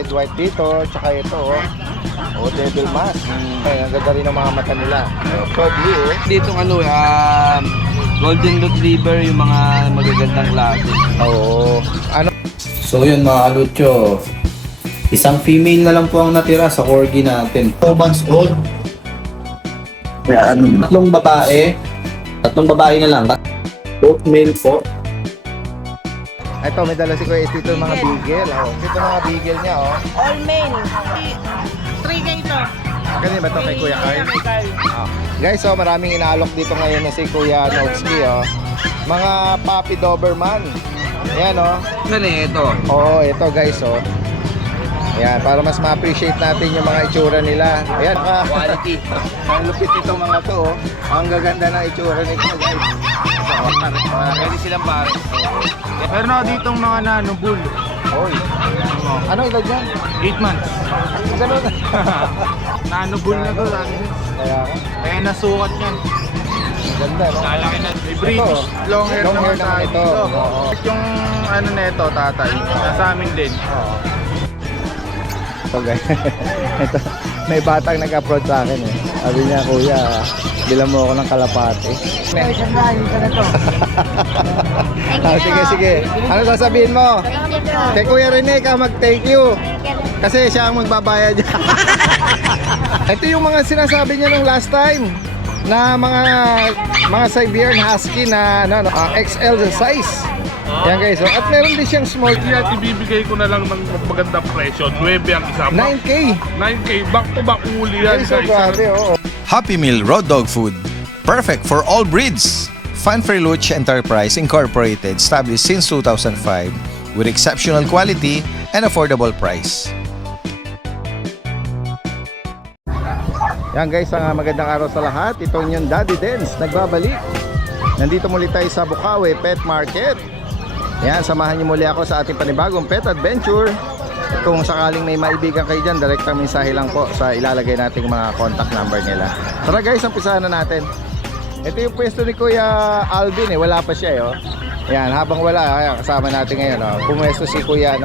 Red white dito, tsaka ito devil mask. Ay, ang ganda rin ng mga mata nila. So blue Ditong golden retriever, yung mga magagandang klase. Oo. Ano? So yun mga kalutyo, isang female na lang po ang natira sa corgi natin. 2 months old. Yan. Tatlong babae na lang. Both male po. Ito, may dala si Kuya Ito yung mga beagle. Ito mga beagle niya. All men. 3K to. Ganyan ba ito kay Kuya Carl? Guys, maraming inaalok dito ngayon na si Kuya Nogski. Mga puppy Doberman. Ayan Ano ito? Oo, ito guys Ayan, para mas ma-appreciate natin yung mga itsura nila. Ayan, Quality. ang lupit nitong mga to. Ang gaganda ng itsura nito guys. Pwede silang pare. Meron ako ditong mga nano-bull. Oy. Ano edad yan? 8 months. Ganun. Nano-bull na to. Kaya, Kaya nasukat yan. ganda no? Lalaki na. May British long hair Long hair naman naman ito. Oo. Yung ano na ito, tatay. Nasa amin din. Ito guys. Ito, may batang nag-approach sa akin Sabi niya, Kuya, bilang mo ako ng kalapate. Ay, sandahin ka na to. Sige. Ano sasabihin mo? Kay Kuya Rene ka mag-thank you. Kasi siya ang magbabayad. Ito yung mga sinasabi niya nung last time na mga Siberian Husky na XL size. Yan guys. At meron din siyang small. Kaya ibibigay ko na lang ng magandang presyo. 9 ang isa. 9K. 9K. Back to back uli yan. Guys, grabe Happy Meal Road Dog Food. Perfect for all breeds. Fanfare Luch Enterprise Incorporated, established since 2005 with exceptional quality and affordable price. Yan guys, magandang araw sa lahat. Ito yung Daddy Dens, nagbabalik. Nandito muli tayo sa Bukawi Pet Market. Yan, samahan niyo muli ako sa ating panibagong pet adventure. Kung sakaling may maibigan kayo dyan, direktang mensahe lang po sa ilalagay nating mga contact number nila. Tara guys, umpisahan na natin. Ito yung pwesto ni Kuya Alvin wala pa siya Yan, habang wala, ayan, kasama natin ngayon Pumwesto si Kuya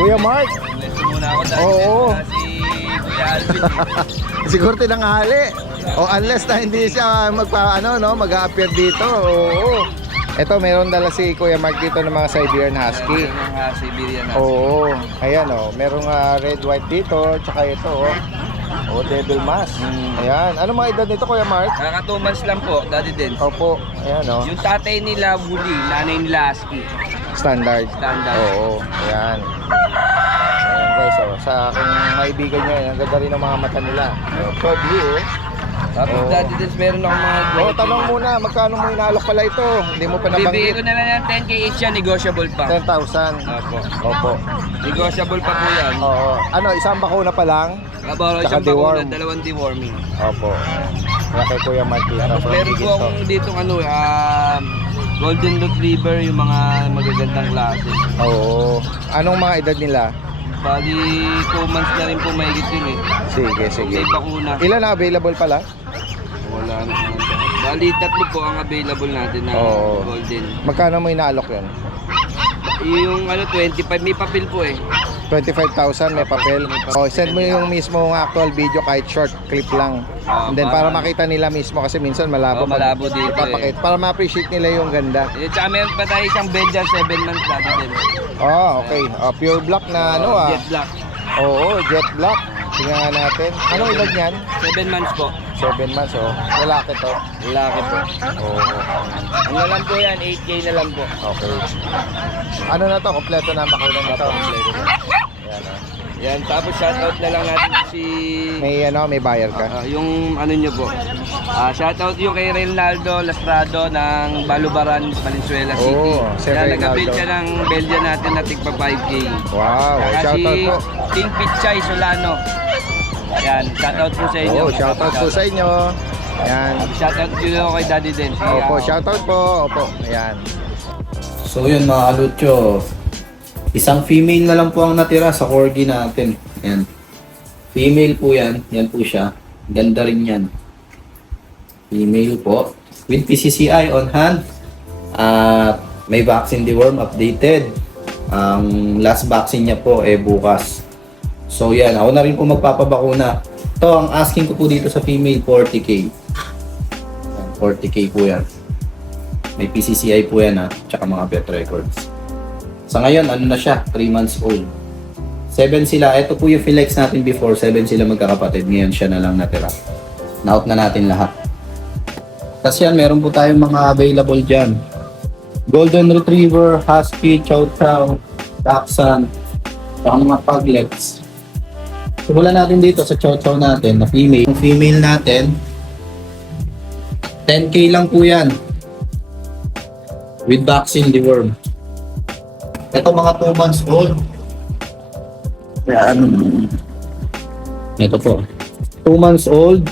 Kuya Mark. Pumwesto muna ako dahil Oo. si Kuya Alvin. Siguro tinanghali. Unless na hindi siya mag-a-appear dito. Oo. Ito, meron dala si Kuya Mark dito ng mga Siberian Husky. Siberian Husky. Oo. Ayan merong red white dito, tsaka ito devil mask. Ayan. Ano mga edad nito Kuya Mark? Kaka 2 months lang po, Daddy Den. Opo. Ayan Yung tatay nila Woolly, nanay nila Husky. Standard. Oo. Ayan. Ayan guys, sa aking maibigan niya, ang ganda rin ng mga mata nila. So blue Tapos Daddy Den, meron akong mga tanong muna, magkano mo inaalok pala ito? Hindi mo pa bibigay nabanggit. ko na lang ng 10K each yan, negotiable pa. 10,000. Opo. Opo. Negotiable pa po yan. Oo. Isang bakuna pa lang? Kabaro Tsaka isang bakuna, deworm. 2 deworming. Opo. Kaya kay Kuya Mark dito. Tapos meron po akong ditong golden retriever, yung mga magagandang klase. Oo. Anong mga edad nila? Bali 2 months na rin po mahigit yun Sige. May bakuna. Ilan na available pala? Wala na. Bali 3 po ang available natin na Oo. golden. Magkano mo inaalok yan? Yung 25, may papel po 25,000 may papel. Send mo yung mismo actual video kahit short clip lang. And then para makita nila mismo kasi minsan malabo. Malabo dito Ipapakita. Para ma-appreciate nila yung ganda. Tsaka meron pa tayo isang Belgian 7 months dati din. Okay. Pure black na Jet black. Oo, jet black. Tingnan nga natin. Anong edad niyan? 7 months po. 7 months Lalaki to. Lalaki po. Oo. Ano lang po yan, 8K na lang po. Okay. Ano na to? Kompleto na makunan na to. Ayan Yan, tapos shoutout na lang natin si... May buyer ka? yung ano nyo po. Shoutout yung kay Reynaldo Lastrado ng Balubaran, Valenzuela City. Sir Yan, Reynaldo. nag-update siya ng Belgian natin na tigpa 5K. Wow, Saka shoutout si po. King Pichay Solano. Yan, shoutout po sa inyo. Shoutout po sa inyo. Ayan. Shoutout nyo kay Daddy Den. Opo, shoutout po. Opo, ayan. So yun mga kalutyo, isang female na lang po ang natira sa corgi natin. Yan. Female po yan. Yan po siya. Ganda rin yan. Female po. With PCCI on hand. At may vaccine deworm updated. Ang last vaccine niya po bukas. So yan, ako na rin po magpapabakuna. Ito, ang asking ko po dito sa female, 40k. 40k po yan. May PCCI po yan ha, tsaka mga vet records. Sa ngayon, ano na siya, 3 months old. 7 sila, ito po yung Philex natin before, 7 sila magkakapatid. Ngayon siya na lang natira. Na-out na natin lahat. Tapos yan, meron po tayong mga available dyan. Golden Retriever, Husky, Chow Chow, Dachshund, saka mga Puglets. Simulan natin dito sa Chow Chow natin na female. Yung female natin, 10k lang po yan. With vaccine deworm. Ito mga 2 months old. Yan. Ito po. 2 months old.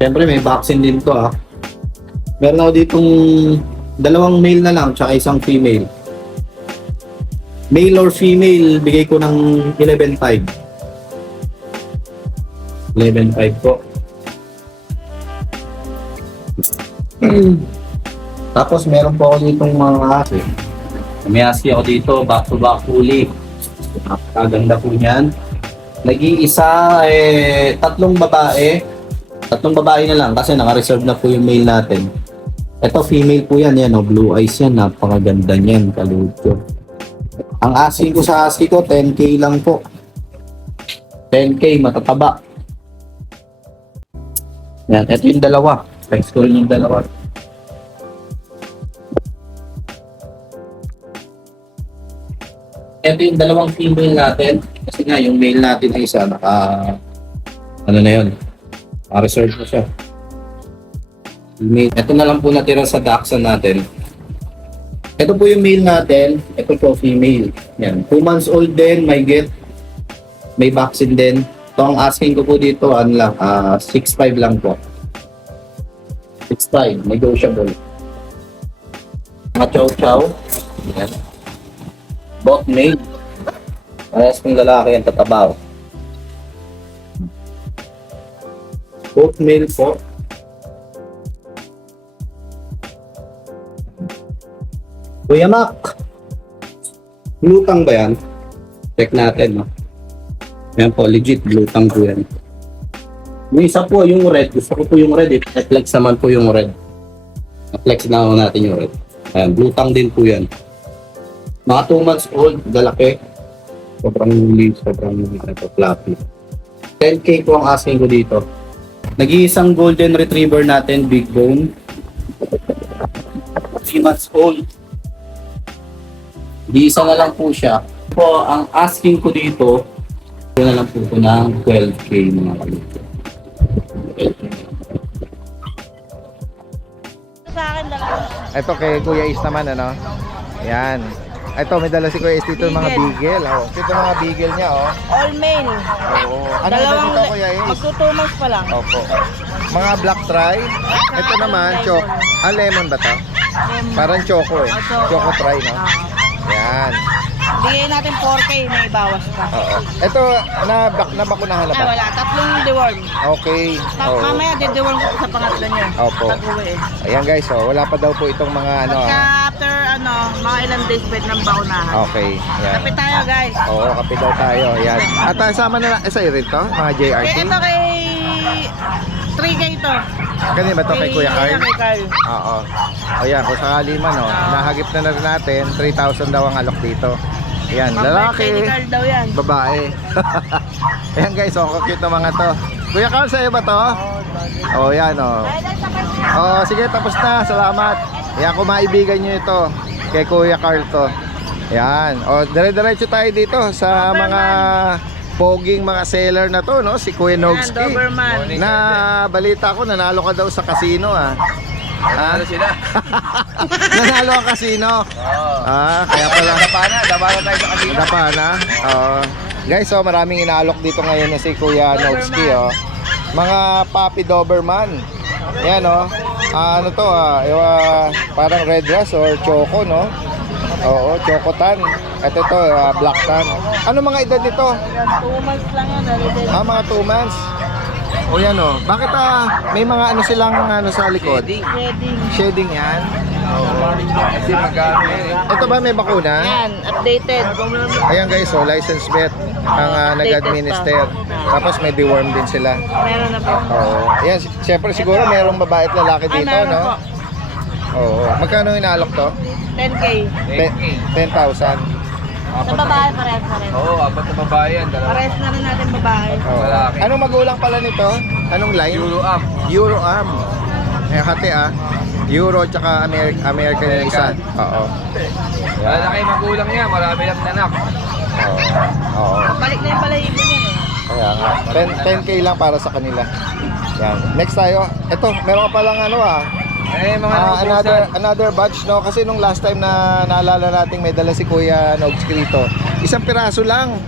Siyempre may vaccine din to ah. Meron ako ditong 2 male na lang tsaka 1 female. Male or female, bigay ko ng 11.5. 11.5 po. Tapos meron po ako ditong mga husky. May husky ako dito, back to back huli. Napakaganda po niyan. Nag-iisa, 3 babae. 3 babae na lang kasi naka-reserve na po yung male natin. Ito female po yan, yan oh, blue eyes yan, napakaganda niyan, kaludyo. Ang asking ko sa husky ko, 10k lang po. 10k, matataba. Yan, ito yung dalawa. Thanks ko rin yung dalawa. Ito yung 2 female natin. Kasi nga, yung male natin na isa, ano na yun, reserve na siya. Ito na lang po natira sa Dachshund natin. Ito po yung male natin. Ito po female. Yan. 2 months old din. May get. May vaccine din. Ito ang asking ko po dito. 6.5 lang po. 6.5. Negotiable. Mga chow chow. Yan. Both male. Parehas kong lalaki ang tatabaw. Both male po. Kuya Mac, glutang ba yan? Check natin, no? Yan po, legit glutang po yan. Yung isa po, yung red. Gusto ko po yung red. I-flex naman po yung red. I-flex na natin yung red. Ayan, glutang din po yan. Mga 2 months old, galaki. Sobrang liit, sobrang fluffy. 10k po ang asking ko dito. Nag-iisang golden retriever natin, big bone. 3 months old. Isa na lang po siya. Po, ang asking ko dito, yun na lang po ko ng 12k mga kalito. Sa akin, dalawa. Ito kay Kuya Is naman, ano? Yan. Ito, may dala si Kuya Is dito mga beagle. Oh. Ito mga beagle niya, oh. All male. Oo. Ano ba dito, Kuya Is? Magto 2 months pa lang. Opo. Mga black tri. Ito naman, choco. Lemon ba to? Parang choco eh. Choco tri, no? Yan. Bigay natin 4K, may bawas pa. Oo. Ito, nabakunahan na Ay, ba? wala. 3 deworm. Okay. Oo. Mamaya, de-deworm ko sa pangatlo niya. Opo. Pag-uwi. Ayan guys, oh, wala pa daw po itong mga ano. Pagka after, mga ilang days pwede ng bakunahan. Okay. Yan. Kapit tayo, guys. Oo, kape daw tayo. Ayan. At sama na sa'yo rin to, mga JRT. Ito kay 3K to. Ganyan ba to kay Kuya Carl? Kay Carl. Oo. O yan, kung sakali man, oh, nahagip na rin natin, 3,000 daw ang alok dito. Ayan, lalaki, Kay Carl daw yan. babae. Ayan guys, oh, cute na mga to. Kuya Carl, sa'yo ba to? Oh, yan, oh. Oh, sige, tapos na. Salamat. Ayan, kung maibigan nyo ito, kay Kuya Carl to. Ayan. O, dire-diretso tayo dito sa mga poging mga seller na to, no? Si Kuya Nogski. Doberman. Na balita ko, nanalo ka daw sa casino, ah. Ano sila? Nanalo ka casino. Kaya pala. Dapana tayo sa kanina. Dapana. Oo. Guys, so maraming inaalok dito ngayon na si Kuya Nogski, oh. Mga puppy Doberman. Ayan, oh. Ano to, parang red dress or choco, no? Oo, choco tan. Ito to, black tan. Ano mga edad nito? 2 months lang yan. Mga 2 months. O yan, oh. Bakit may mga ano silang ano sa likod? Shedding. Shading yan. Kasi magkano yan eh. Ito ba may bakuna? Yan, updated. Ayan guys, so license vet ang nag-administer. Tapos may deworm din sila. Meron na po. Oo. Ayan, siyempre siguro merong babae at lalaki dito, meron no? po. Oo. Magkano inaalok to? 10K. 10,000. Sa babae, parehas na rin. Oo, apat na babae yan. Dalawa. Parehas na rin natin babae. Oo. Lalaki. Anong magulang pala nito? Anong line? Euro-am. Euro-am. Eh, hati Euro tsaka American yung isa. Oo. Lalaki magulang yan. Marami lang nanak. Oo. Balik na yung balahibo niya eh. Kaya nga. 10K lang para sa kanila. Yan. Next tayo. Ito, meron ka palang Eh, mga another batch, no? Kasi nung last time na naalala natin may dala si Kuya Nogs dito. Isang piraso lang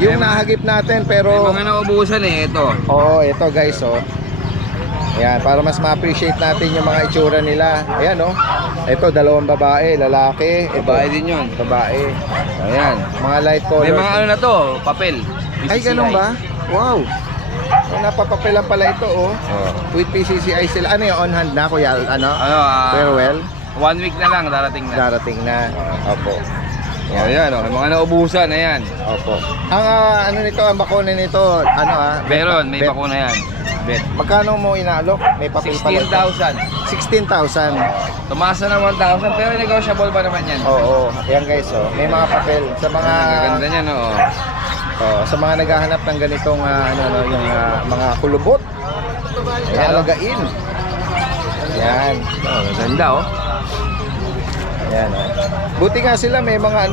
yung nahagip natin, May pero mga naubusan eh. Ito. oo, ito guys, oh. Ayan, para mas ma-appreciate natin yung mga itsura nila. Ayan, oh. Ito, dalawang babae, lalaki. Ito, Babae din yun. babae. Ayan. Mga light color. May mga ano na to, papel. Ay, ganun ba? Wow. Ay, napapapelan pala ito, oh. With PCCI sila. Ano yung on hand na, Kuya? Ano? Farewell? 1 week na lang, darating na. Darating na. Opo. Ayan, oh, may mga naubusan, ayan. Opo. Ang ano nito, ang bakuna nito, ano Meron, may bet. bakuna yan. Bet. Magkano mo inaalok? May papel pala. 16,000. 16,000. Tumaas na ng 1,000, pero negotiable pa naman yan. Oo. Ayan guys, oh. May mga papel sa mga Ganda niya, no? sa mga naghahanap ng ganitong yung mga kulubot. Alagain. Ayan. Oh, ganda, oh. Ayan, oh. Buti nga sila may mga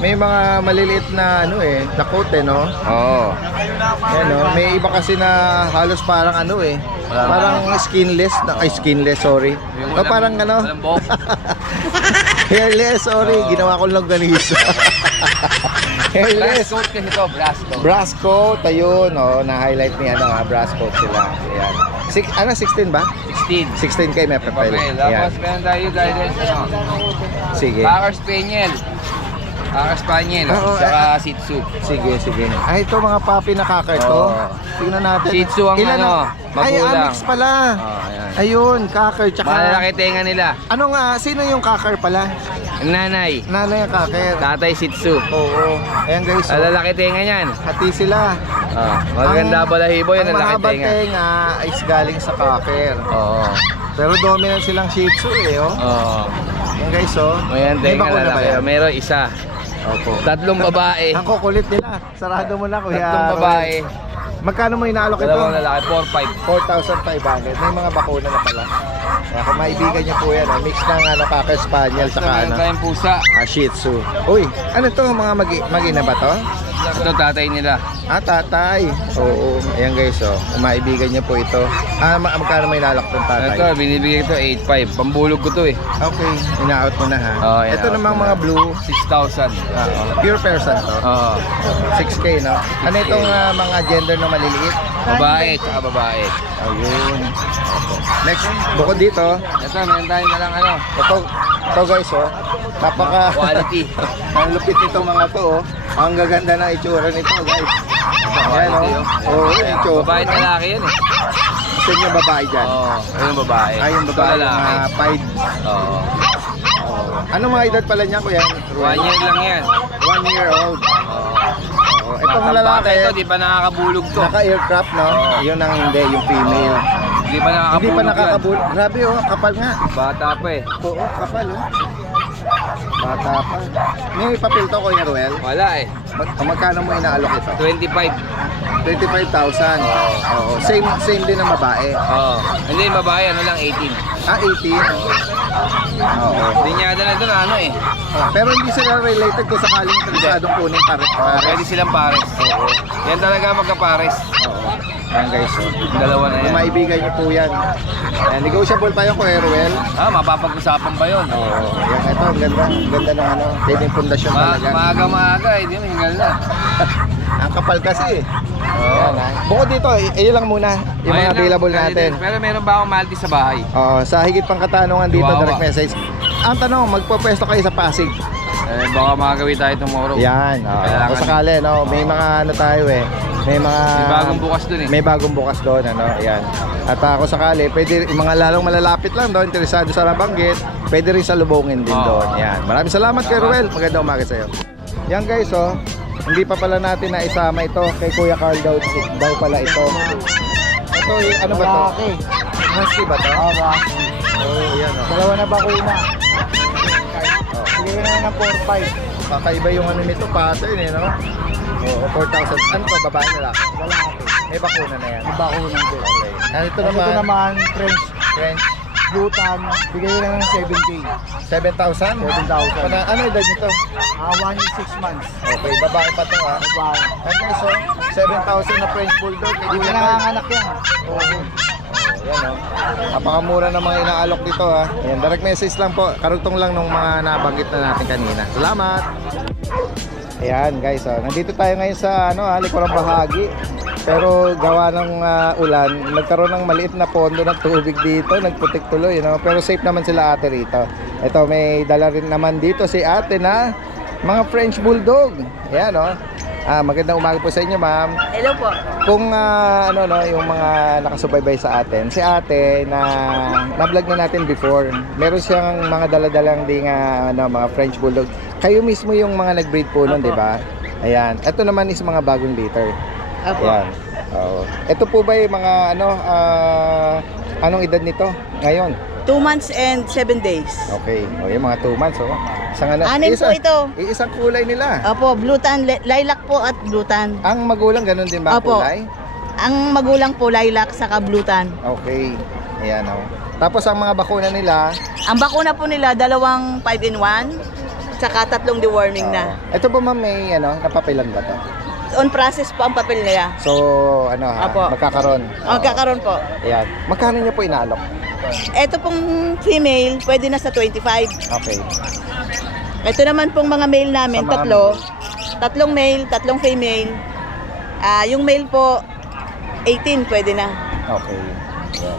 may mga maliliit na na coat, no? Oo. Ayan, oh. May iba kasi na halos parang parang skinless, sorry. O parang Walang buhok. hairless, sorry. Ginawa ko lang ganito. Brass Hairless. coat kasi to, brass coat. Brass coat, ayun, na-highlight ni brass coat sila. Ayan. 16 ba? 16. 16K may papel. Okay, Ayan. tapos meron tayo guidance, Sige. Cocker Spaniel. Cocker Spaniel, Oo, saka Shih Tzu. Sige. Ay, ito mga puppy na cocker to. Oo. Tingnan natin. Shih Tzu ang Ilan Ay, magulang. mix pala. Ayan. Ayun, cocker tsaka. Malalaki tenga nila. Ano nga, sino yung cocker pala? Nanay, Nanay ang cocker. tatay Shih Tzu. Oo. Ayan guys. Malalaki tenga niyan. Hati sila. Maganda balahibo yan, ang lalaki mahabang tenga. tenga is galing sa cocker. Oo. Pero dominant silang Shih Tzu oh. Oo. Ayan guys May tenga bakuna ba lalaki. yan? Meron isa. Opo. 3 babae. Ang kukulit nila. Sarado mo na kuya. 3 babae. Magkano mo inaalok ito? Dalawang lalaki, 4-5. 4,500. May mga bakuna na pala. Kaya kung maibigan niyo po yan, mix ng Cocker Spaniel Basta saka meron tayong pusa. Shih Tzu. Uy, ano to? Mga mag-ina ba to? Ito tatay nila. Tatay. Oo. Ayan guys, kung maibigan niyo po ito. Magkano may inaalok tong tatay? Ito, binibigay ko 8-5. Pambulog ko to eh. Okay, ina-out mo na ha. Oo, Ito ina-out namang ko na. mga blue. 6,000. Pure person to. Oo. 6K, no? Ano itong mga gender na maliliit? Babae, tsaka babae. Ayun. Next, bukod dito, Ito, meron tayong nalang ano. ito guys, napaka Quality. ang lupit nitong mga to, ang gaganda ng itsura nito, guys. Ayan, Quality, Oo, yung itsura. Babae at lalaki yan eh. Gusto niyo babae dyan? Oo. Yung babae. Ay, yung Ito babae, lalaki. mga pied. Oo. Anong mga edad pala niya, kuya? 1 year lang yan. 1 year old. Oo. Itong Bata lalaki, ito, di pa nakakabulog to. naka-aircraft, no? Yun ang hindi, yung female. Di pa nakakabulog Hindi pa yan. nakakabulog. Grabe, kapal nga. Bata pa eh. Oo, kapal, Bata pa. May papel to, Kuya Ruel. Wala eh. Magkano mo inaalok ito? 25. 25,000. Oo. Same din ang babae. Oo. Hindi, babae, ano lang, 18. 18. Oo. Linyada na doon, ano eh. Pero hindi sila related kung sakaling interesadong kunin pare. Pwede silang pares. Yan talaga magkapares. Oo. Ayan guys. Dalawa na Kung yan. maibigan niyo po yan. Ayan, negotiable pa yung Kuya Ruel. Mapapag-usapan ba yun? Oo. Ayan, ito. Ang ganda. Ang ganda ng pwedeng pundasyon talaga. Maaga, hindi mo hingal na. Ang kapal kasi Oo. Bukod dito, iyon lang muna yung mga Ayun lang, available kanina. natin. Pero meron ba akong Maltese sa bahay? Oo, sa higit pang katanungan dito, Chihuahua. direct message. Ang tanong, magpapwesto kayo sa Pasig. Baka makagawi tayo tomorrow. Yan, Kailangan. kung sakali, no? May mga ano tayo may mga May bagong bukas dun eh. May bagong bukas doon, ano? Ayan. At kung sakali, pwede yung mga lalong malalapit lang doon, interesado sa nabanggit, Pwede rin salubungin din doon. Yan. Maraming salamat kay Ruel. Magandang umaga sa iyo. Yan guys, oh. Hindi pa pala natin na isama ito kay Kuya Carl daw pala ito. Ito, ano ba to? Husky ba to? Oo, oh, yan oh. Dalawa na bakuna. Oh. Sige na ng 4-5. Kakaiba yung ano nito, pattern eh, no? Oo, 4,000. Ano to, babae na lang? Lalaki. May bakuna na yan. May bakuna din. Okay. Ito Ito naman, naman, French French, Bhutan. Bigay na ng 7K. 7,000? 7,000. Ano edad nito? 1 year 6 months. Okay, babae pa to ha. Babae. And guys, so, 7,000 na French Bulldog. Hindi na nanganganak yan. Oo. Yan o. Napakamura ng mga inaalok dito ha. Yan, direct message lang po. Karugtong lang nung mga nabanggit na natin kanina. Salamat! Ayan guys, nandito tayo ngayon sa likurang bahagi. Pero gawa ng ulan, nagkaroon ng maliit na pondo ng tubig dito, nagputik tuloy, pero safe naman sila ate rito. Ito, may dala rin naman dito si ate na mga French Bulldog. Ayan magandang umaga po sa inyo ma'am. Hello po. Kung yung mga nakasubaybay sa atin, si ate na vlog na natin before, meron siyang mga dala-dalang ding mga French Bulldog. Kayo mismo yung mga nag-breed po nun, di ba? Ayan. Ito naman is mga bagong litter. Apo. Ayan. Oo. Ito po ba yung mga anong edad nito ngayon? 2 months and 7 days. Okay. O yung mga 2 months, Isang Anim po ito. Isang kulay nila. Opo, blue tan, lilac po at blue tan. Ang magulang ganun din ba ang Opo. kulay? Ang magulang po lilac saka blue tan. Okay. Ayan Tapos ang mga bakuna nila, Ang bakuna po nila, 2 5-in-1, saka 3 deworming na. ito ba ma'am may napapilan ba to? On process po ang papel nila. So, Apo. magkakaroon. Magkakaroon po. Ayan. Magkano niyo po inaalok? Ito pong female, pwede na sa 25. Okay. Ito naman pong mga male namin, Sa mga 3. 3 male, 3 female. Yung male po, 18 pwede na. Okay. Ayan.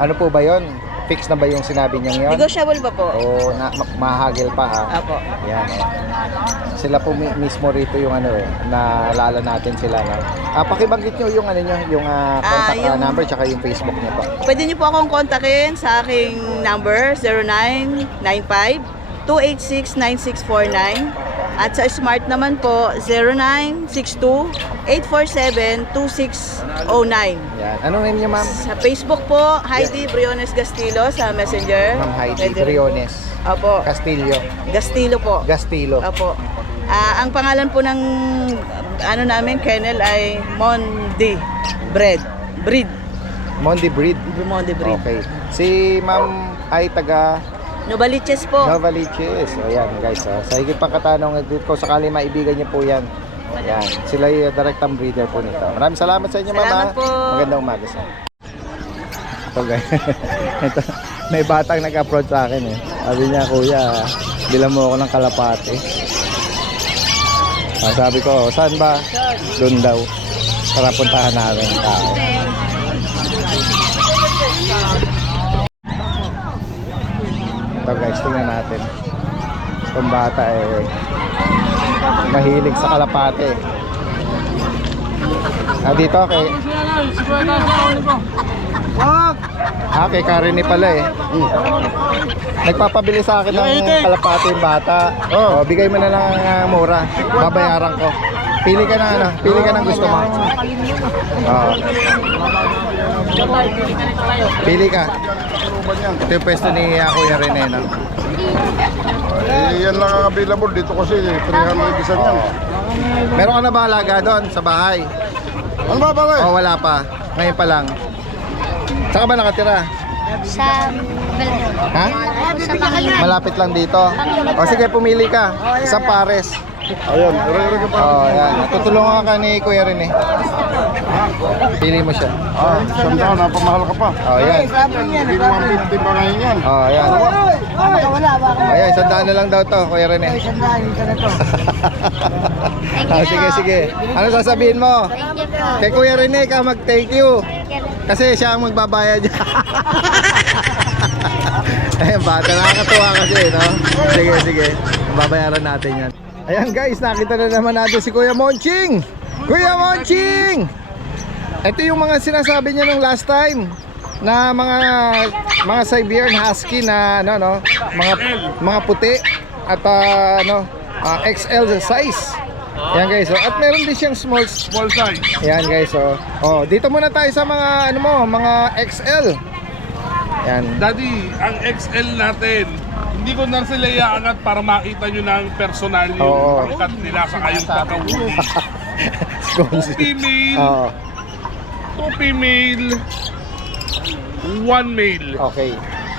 Ano po ba yon? Fix na ba yung sinabi niya yun? Negotiable pa po. O mahagil pa ha? Apo. Ayan. Sila po mismo rito yung naalala natin sila. Pakibanggit nyo yung yung contact yung- number tsaka yung Facebook niyo po. Pwede niyo po akong kontakin sa aking number 0995-286-9649 at sa smart naman po 0962-847-2609. Ayan. Anong name niyo ma'am? Sa Facebook po, Heidi Briones Gastillo sa Messenger. Ma'am Heidi Pwede rin po. Briones Opo, Castillo. Gastillo po. Gastilo. Opo. Ang pangalan po ng namin, kennel ay Mondi Breed. Mondi Breed. Mondi Breed. Okay. Si ma'am ay taga Novaliches po. Novaliches. O yan guys. Sa higit pang katanong, kung sakali maibigan niyo po yan. Yan. Sila yung direktang breeder po nito. Maraming salamat sa inyo mama. Salamat po. Magandang umaga sa inyo. Ito guys. Ito, may batang nag-approach sa akin eh. Sabi niya, kuya, bilang mo ako ng kalapate. Sabi ko, saan ba? Doon daw. Para puntahan namin ang tao. Ito guys, tingnan natin. Itong bata mahilig sa kalapate. Dito kay kay Karini pala eh. Nagpapabili sa akin ng kalapate yung bata. Bigay mo na lang mura. Babayaran ko. Pili ka na pili ka ng gusto mo. Pili ka. Ito yung pwesto ni Kuya Rene, no? Yan lang ang available dito kasi 300 isa yan. Meron ka na ba alaga doon sa bahay? Ano ba ba? O wala pa? Ngayon pa lang? Saan ka ba nakatira? Sa Belgium. Ha? Sa Panginoon. Malapit lang dito. O sige, pumili ka. Isang pares. Ayun, re-re ka pa. Yan. Tutulungan ka ni Kuya Rene. Pili mo siya. Sanda na, pamahal ka pa. Yan. Hindi mo 150 pa ngayon yan. Yan. Ayan, 100 na lang daw to, Kuya Rene. Sige, sige. Ano sasabihin mo? Thank you po. Kay Kuya Rene ka mag-thank you. Kasi siya ang magbabayad. Ayan, bata. Nakakatuwa kasi, no? Sige, sige. Babayaran natin yan. Ayan guys, nakita na naman natin si Kuya Monching. Kuya Monching! Ito yung mga sinasabi niya nung last time. na mga Siberian Husky na ano no, mga puti at XL size. Yan guys, oh. At meron din siyang small size. Yan guys, oh. Oh, dito muna tayo sa mga mga XL. Yan. Daddy, ang XL natin, hindi ko na sila iaangat para makita nyo ng personal yung Oo. pangkat nila sa kayong pagkahuli. Scones. 2 female, Oo. 2 female, 1 male. Okay.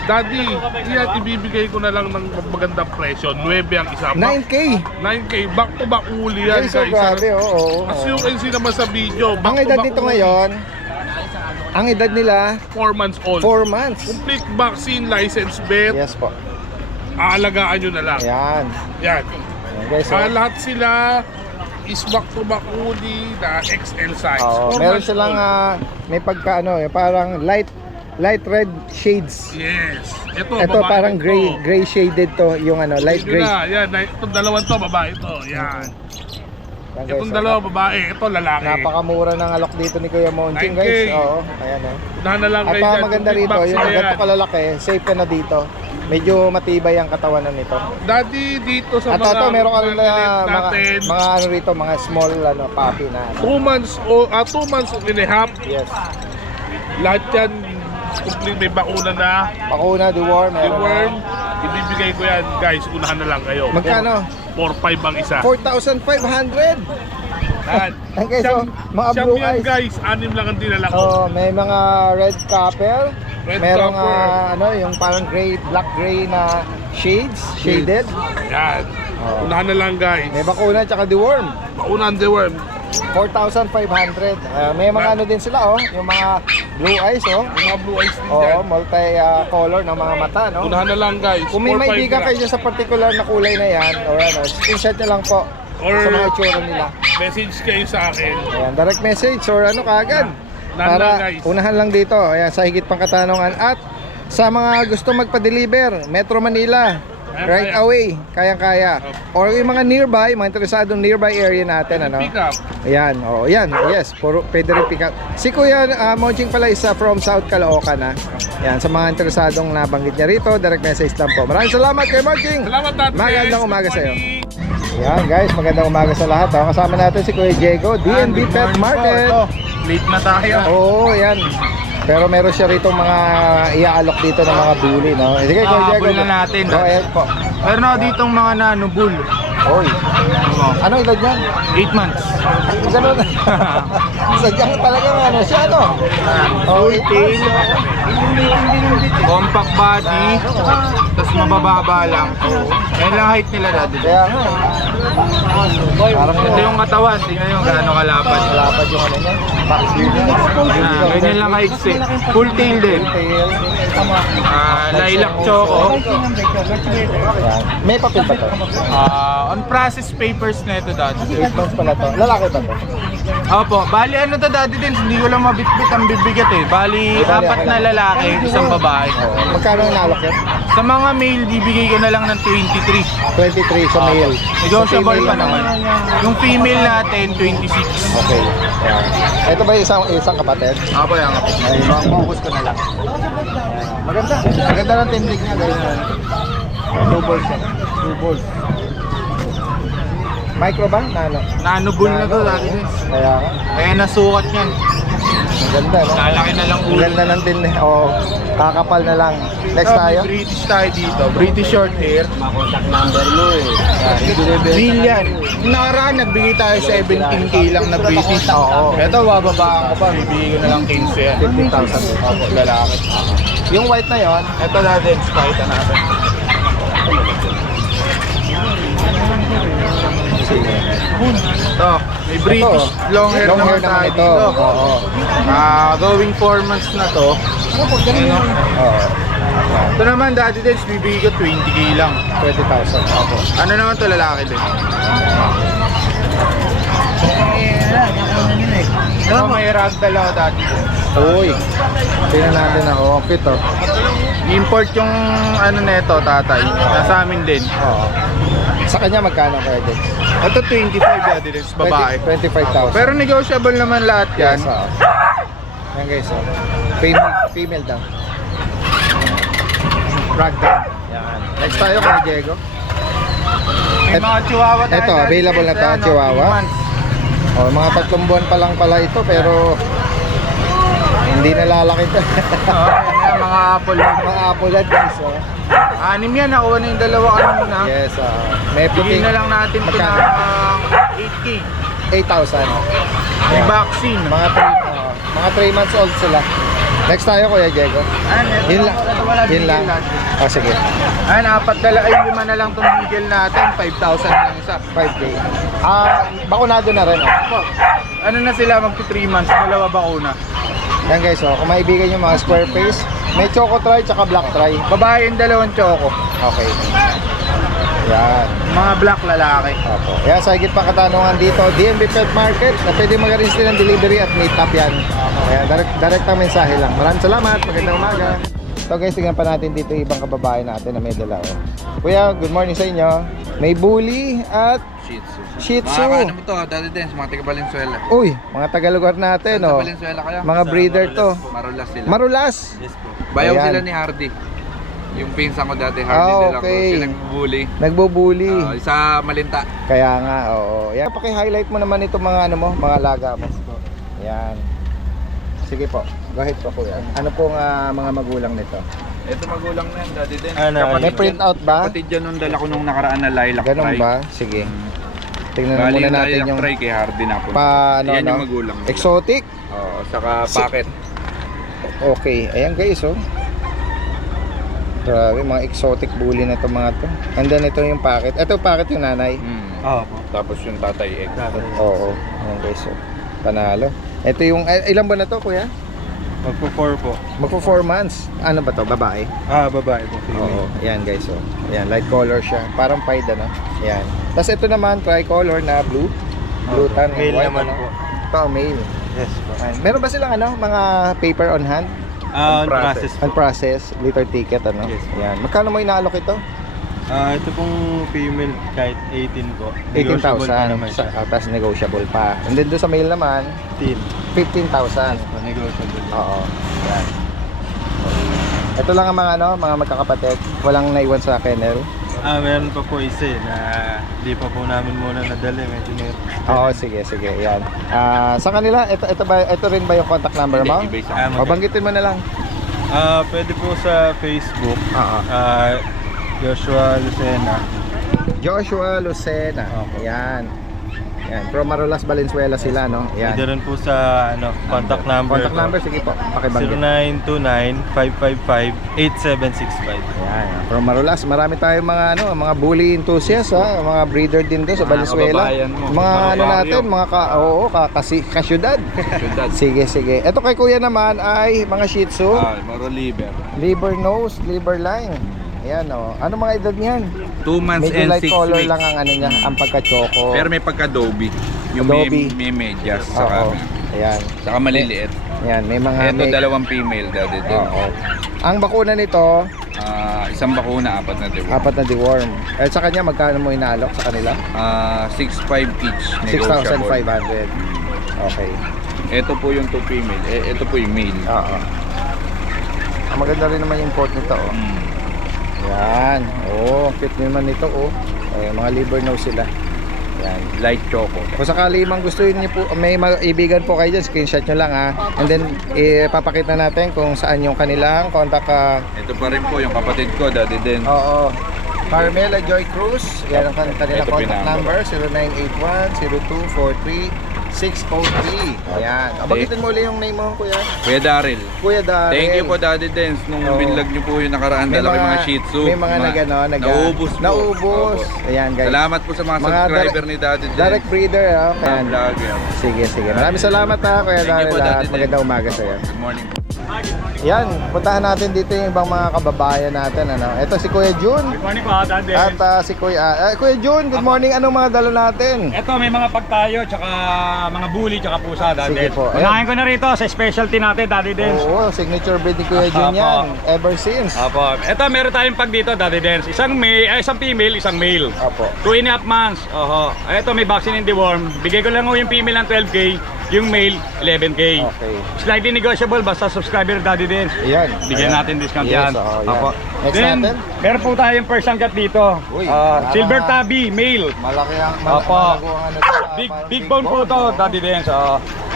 Daddy, yan ibibigay ko na lang ng magandang presyo. 9 ang isa. 9K. 9K, back to back uli yan Guys, so guys. grabe, oo. As you can see naman sa video, Ang back to edad back nito uli. ngayon, ang edad nila 4 months old. 4 months. Complete vaccine, license vet, Yes po. aalagaan nyo na lang. Yan. Yan. Yan guys, oh. Lahat sila is back to back uli na XL size. Oo, 4 meron months silang old. may pagka yung parang light red shades. Yes. Ito Ito babae parang to. gray shaded to, yung light Yun gray. na, yan. Itong dalawang to, babae to. Yan. Yan, guys, Itong oh. dalawa babae, ito lalaki. Napakamura ng alok dito ni Kuya Monching, 9K. guys. Oo, ayan oh. Unahan na lang At kayo ang dyan. maganda Complete rito, yung vaccine ganito yan. kalalaki, safe ka na dito. Medyo matibay ang katawanan nito. Daddy, dito sa At mga ito, meron ka rin maliit mga natin, rito, mga small puppy na. 2 months and a half. Yes. Lahat yan, complete may bakuna na. Bakuna, deworm, The meron worm, ibibigay ko yan. Guys, unahan na lang kayo. Magkano? 4-5 ang isa. 4,500. Lahat. Ang guys, oh, mga Siyam blue yan, eyes. guys. 6 lang ang dinala ko. Oh, may mga red copper. Red Merong copper. yung parang black gray na shaded. Yan. Oh. Unahan na lang, guys. May bakuna tsaka deworm. Unahan the worm. 4,500. May mga din sila, oh, yung mga blue eyes, oh. Yung mga blue eyes din Oh, dyan. multi-color ng mga mata, no? Unahan na lang, guys. Kung may 4-5 maibigan na. kayo dyan sa particular na kulay na yan, or screenshot nyo lang po Or sa mga itsura nila. message kayo sa akin. Ayan, direct message or kaagad. Nandun, Para guys. unahan lang dito. Ayan, sa higit pang katanungan. At sa mga gusto magpa-deliver, Metro Manila, right kaya. away, kayang-kaya. Or yung mga nearby, mga interesadong nearby area natin, ano? Pick up. Ayan, oh, yan, yes, pwede rin pick up. Si Kuya Monching pala is from South Caloocan, ha. Yan, sa mga interesadong nabanggit niya rito, direct message lang po. Maraming salamat kay Monching. Salamat, Dad. Magandang Good umaga sa'yo. morning. Yan guys, magandang umaga sa lahat. Oh. Kasama natin si Kuya Diego, D&B Pet Market. Late na tayo. Oo, yan. Pero meron siya rito mga iaalok dito ng mga bully, no? Sige, Kuya Diego. Habol na natin. Go ahead po. Meron ako ditong mga nanubul. Oy. Anong edad niyan? 8 months. Ganun. Sadyang talagang siya, no? Oh, Tail. Compact body. Tapos mabababa lang. Yan lang height nila dati. Kaya nga. Parang Ito yung katawan. Tingnan nyo gaano kalapad. lapad yung niya. Ganyan lang height eh. Full tail din. Tail. Lilac choco. Yan. May papel ba to? On process papers na ito dati. 8 months pala to. Lalaki ba to? Opo, bali ano to dati din, hindi ko lang mabitbit ang bibigat eh. Bali, apat na lalaki, isang babae. Magkano ang nalok yan? Sa mga male, bibigay ko na lang ng 23. 23 sa male. Negotiable Sa pa female naman. Yung female natin, 26. Okay. Ayan. Ito ba yung isang kapatid? Opo, yan. Ay, focus ko na lang. Maganda. Maganda ng tindig niya. Two balls yan. Two balls. Micro ba? Nano? Nanubul na to dati din. Kaya ka. Kaya nasukat yan. Ang ganda, no? Lalaki na lang Ang ulo. ganda ng tindig. Oo. Kakapal na lang. Next tayo. British tayo dito. British short hair. Contact number mo eh. Male yan. Yung nakaraan, nagbigay tayo 17K lang na British. Oo. Ito, bababaan ko pa. Bibigay ko na lang 15 yan. 15,000. Opo, lalaki. Yung white na yon, Ito natin, spite natin. Ito, may British long hair long hair naman naman tayo ito. dito. Oo. Going 4 months na to. Ano? Oo. Ito naman, dati din, bibigay ko 20K lang. 20,000. Opo. Ano naman to, lalaki din. Ito, may ragdoll ako dati. Uy. Tingnan natin na. Oh, cute oh. Import yung ano neto, tatay. Nasa amin din. Oo. Sa kanya magkano kaya din? Ito 25 dati din, babae. 25,000. Pero negotiable naman lahat yan. Yes, yan guys. Oh. Female daw. Ragdoll. Yan. Next tayo kay Diego. May mga chihuahua tayo. Ito, available na to, Ano, chihuahua. 3 months. Oh, mga 3 buwan pa lang pala ito pero hindi nalalaki ito. Oo, yan, mga apple. Mga apulad guys. Oh. 6 yan, nakuha na yung 2 kanina. Yes, may Bigyan puting na lang natin ito Magkano? ng 8K. 8,000. May Yan. vaccine. Mga 3 months old sila. Next tayo Kuya Diego. Yun lang. Yun lang. Oh, sige. Ayan, 5 na lang itong bigel natin. 5,000 lang isa. 5K. Bakunado na rin. Oh. Ano na sila, magti 3 months, 2 bakuna. Yan guys, oh, kung maibigan yung mga square face, may choco try tsaka black try. Babae yung 2 choco. Okay. Yan. Mga black lalaki. Opo. Yan, sa higit pang katanungan dito, DMB Pet Market, na pwede mag-arrange din ng delivery at meet up yan. Ayan, direct ang mensahe lang. Maraming salamat, magandang umaga. So guys, tingnan pa natin dito yung ibang kababae natin na may dala. Oh. Kuya, good morning sa inyo. May bully at Shih Tzu. Mga ano mo to, Daddy Dens, mga taga Valenzuela. Uy, mga tagalugar natin, oh. Valenzuela kayo? Mga breeder to. Marulas sila. Marulas. Yes po. Bayaw Ayan. sila ni Hardy. Yung pinsan ko dati, Hardy Ah, de la Cruz, okay. yung nagbubuli. Nagbubuli. Isa Malinta. Kaya nga, oo. Yan, paki-highlight mo naman itong mga ano mo, mga alaga mo. Yan. Sige po. Go ahead po kuya. Ano pong mga magulang nito? Ito magulang na yan, Daddy Dens. May print out ba? Kapatid yan nung dala ko nung nakaraan na lilac Ganun try. ba? Sige. Tingnan Bali muna yung natin lilac yung try kay Hardy na po. ano, yan no? yung magulang nila. Exotic. Oo, saka packet. Okay. Ayan guys, oh. Grabe, mga exotic bully na to mga to. And then ito yung packet. Ito packet yung nanay. Oo. Tapos yung tatay egg. Oo. Ayan guys, oh. Panalo. Ito yung, ilan ba na to kuya? Magpo-4 po. Magpo 4 months. Ano ba to? Babae? Babae po. Oo, yan guys, oh. Ayan, light color siya. Parang pied, ano? Ayan. Tapos ito naman, tricolor na blue. Blue tan and Male white, naman ano? po. Ito, male. Yes po. Ayan. Meron ba silang, ano, mga paper on hand? On process po. Unprocess, liter ticket, ano? Yes. Ayan. Magkano mo inaalok ito? Ito pong female kahit 18 po. Negotiable pa naman 18,000. siya. Tapos negotiable pa. And then doon sa male naman, 15,000. Negotiable. Oo. Ayan. Ito lang ang mga, ano, mga magkakapatid. Walang naiwan sa kennel. Meron pa po isa na di pa po namin muna nadali. Medyo meron. Oo, sige, sige. Yan. Sa kanila, ito rin ba yung contact number mo? Iba-iba sa O, banggitin mo na lang. Pwede po sa Facebook. Oo. Joshua Lucena. Joshua Lucena. Okay. Yan. Yan. From Marulas, Valenzuela sila, no? Pwede Yan. rin po sa contact number. Contact number, sige po. Pakibanggit. 0929-555-8765. Yan. From Marulas, marami tayong mga mga bully enthusiasts, ha? Mga breeder din doon sa Mga Valenzuela. kababayan mo, Mga mga ano baryo. natin, mga kasyudad. Syudad. Sige, sige. Ito kay kuya naman ay mga Shih Tzu. Moro liver. Liver nose, liver line. Ayan, oh. Ano mga edad niyan? 2 months Medyo and light 6 color weeks. lang ang ano niya, ang pagka-choco. Pero may pagka-adobe. Yung Adobe. may medyas. Oo. Ayan. Saka maliliit. Ayan, may mga Ito, dalawang female, Daddy Dens. Oo. Ang bakuna nito, Isang bakuna, 4 na diba? 4 na deworm. At sa kanya, magkano mo inaalok sa kanila? 6,500 each. Negotiable. 6,500. Okay. Ito po yung 2 female. Ito po yung male. Oo. Ang maganda rin naman yung port nito, oh. Yan. Oh, fit naman nito, oh. Mga liver nose sila. Yan. Light choco. Kung sakali mang gusto niyo po, may ibigan po kayo dyan, screenshot nyo lang, ha. And then, papakita natin kung saan yung kanilang contact. Ito pa rin po yung kapatid ko, Daddy Dens. Oo. Carmela Joy Cruz. Yan ang kanilang Ito contact pinamba. number. 0981-0243-603. Ayan. Bagitin mo ulit yung name mo, kuya. Kuya Daryl. Kuya Darrell. Thank you po, Daddy Dens. Nung Oo. binlog niyo po yung nakaraan, dala ko yung mga Shih Tzu. May mga Naubos po. Naubos. Opo. Ayan, guys. Salamat po sa mga subscriber ni Daddy Dens. Direct breeder, ha. Ayan. Vlogger. Sige, sige. Maraming salamat, ha, Kuya Thank you po, Darrell. Daddy At Dens. magandang umaga sa iyo. Good morning po. Yan, puntahan natin dito yung ibang mga kababayan natin, ano. Ito si Kuya Jun. Good morning po, Daddy. At si Kuya Jun, good morning. Anong mga dalo natin? Ito may mga pagtayo, tsaka mga bully, tsaka pusa, Daddy. Sige po. Unahin ko na rito sa specialty natin, Daddy Dens. Oo, signature breed ni Kuya Jun Apo. yan. Ever since. Apo. Ito meron tayong pag dito, Daddy Dens. Isang female, isang male. Apo. 2.5 months. Oho. Ito may vaccine in the worm. Bigay ko lang ho yung female ng 12K. yung male 11K. Okay. Slightly negotiable basta subscriber Daddy Dens. Ayan. Bigyan Ayan. natin discount Yes, yan. oo, yan. Apo. Next Then, natin. meron po tayong Persian cat dito. Uy, Silver parang- tabby, male. Malaki ang Opo. ano, Big bone po to, Daddy Dens.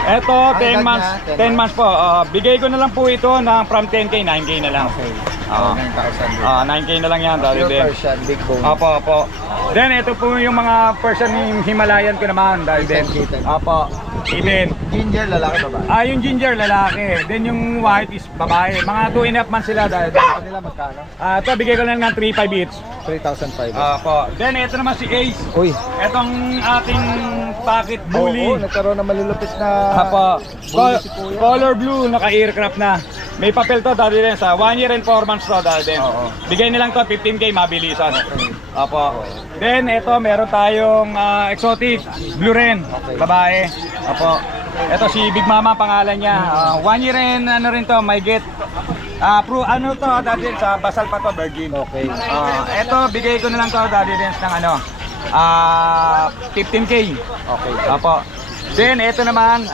Eto, Ang 10 edad months. niya, 10 months po. Bigay ko na lang po ito ng from 10K, 9K na lang. Okay. Ah. 9,000. 9K na lang yan, Daddy Pure Dens. Persian, big bone. Opo. Then, ito po yung mga Persian Himalayan ko naman, Daddy Dens. Kitten. Opo. Kitten. Ginger, lalaki ba ba? Yung ginger, lalaki. Then yung white is babae. Mga 2.5 months sila, Daddy Dens. Ito nila magkano? Ito, bigay ko lang ng 3.5 each. 3,500. Opo. Then, ito naman si Ace. Uy. Etong ating pocket Oo, bully. nagkaroon ng malulupit na Apo. bully si Kuya. Color blue, naka-aircraft na. May papel to, Daddy Dens. 1 year and 4 months to, Daddy Dens. Oo. Bigay nilang to, 15K, mabilisan. Apo. Then, ito, meron tayong exotic, blue ren, babae. Apo. Ito si Big Mama, pangalan niya. 1 year and ano rin to, may get. Ano to, Daddy Dens, basal pa to, virgin. Okay. Ito, bigay ko na lang to, Daddy Dens, ng ano, 15K. Okay. Apo. Then, ito naman,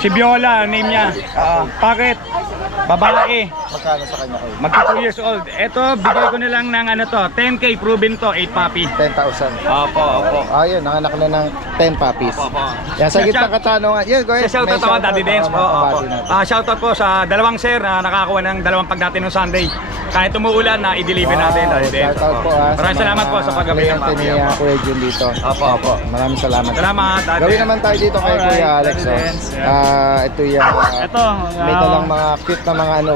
si Viola, name niya. Packet, babae. Magkano sa kanya kayo? Magka 2 years old. Ito, bigay ko na lang ng ano to, 10K, proven to, 8 puppy. 10,000. Opo. Ayun, nanganak na ng 10 puppies. Opo. Yan, sa gitna katanungan. Yan, go ahead. Sa shoutout May ako, Daddy Dens po. mga Opo. kabady natin. Shoutout po sa dalawang sir na nakakuha ng dalawang pagdating ng Sunday. Kahit umuulan na i-deliver natin, Daddy Dens. Shoutout po Maraming salamat po sa paggabi ng kliyente ni Kuya Jun dito. Opo. Maraming salamat. Salamat, Daddy Gawin Dens. naman tayo dito kay Alright, Kuya Alex. Daddy Dens. Ito yung Ito, may dalang mga cute na mga ano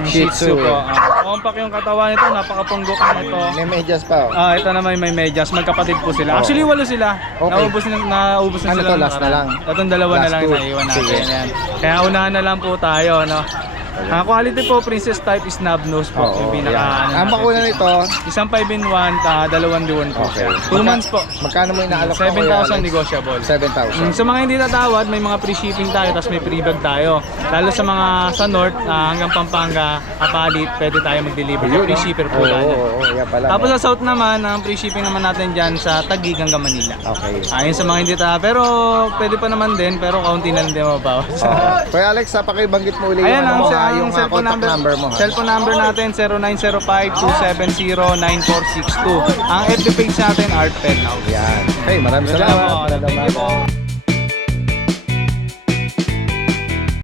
Shih Tzu po. eh. Compact yung katawan nito, napakapunggok na ito. May medyas pa. Ito naman may medyas, magkapatid po sila. Actually, walo sila. Okay. Naubos na Ano sila. to, last na lang? Itong dalawa na Last lang two. na iwan natin. Sige. Yan. Kaya unahan na lang po tayo, no? Quality po, princess type is snub nose po. Oo, yung pinaka, yan. Ang bakuna nito, isang 5-in-1, dalawang diwan po. Okay. 2 months po. magkano mo inaalok ko, Kuya 7,000 Alex? negotiable. 7,000. Sa mga hindi tatawad, may mga free shipping tayo, tapos may free bag tayo. Lalo sa mga sa North, hanggang Pampanga, Apalit, pwede tayo mag-deliver. Free shipper po tayo. Oo, yan pala. Tapos sa South naman, ang free shipping naman natin dyan sa Taguig hanggang Manila. Okay. Ayun sa mga hindi tatawad. Pero pwede pa naman din, pero kaunti na lang din mabawas. Kuya Alex, pakibanggit mo uli Ayan ang yung cellphone contact number mo. Cellphone number natin 0905-270-9462. Ang FB page natin Art Pet House. Yan. Hey, maraming Salamat salamat. po. Thank you po.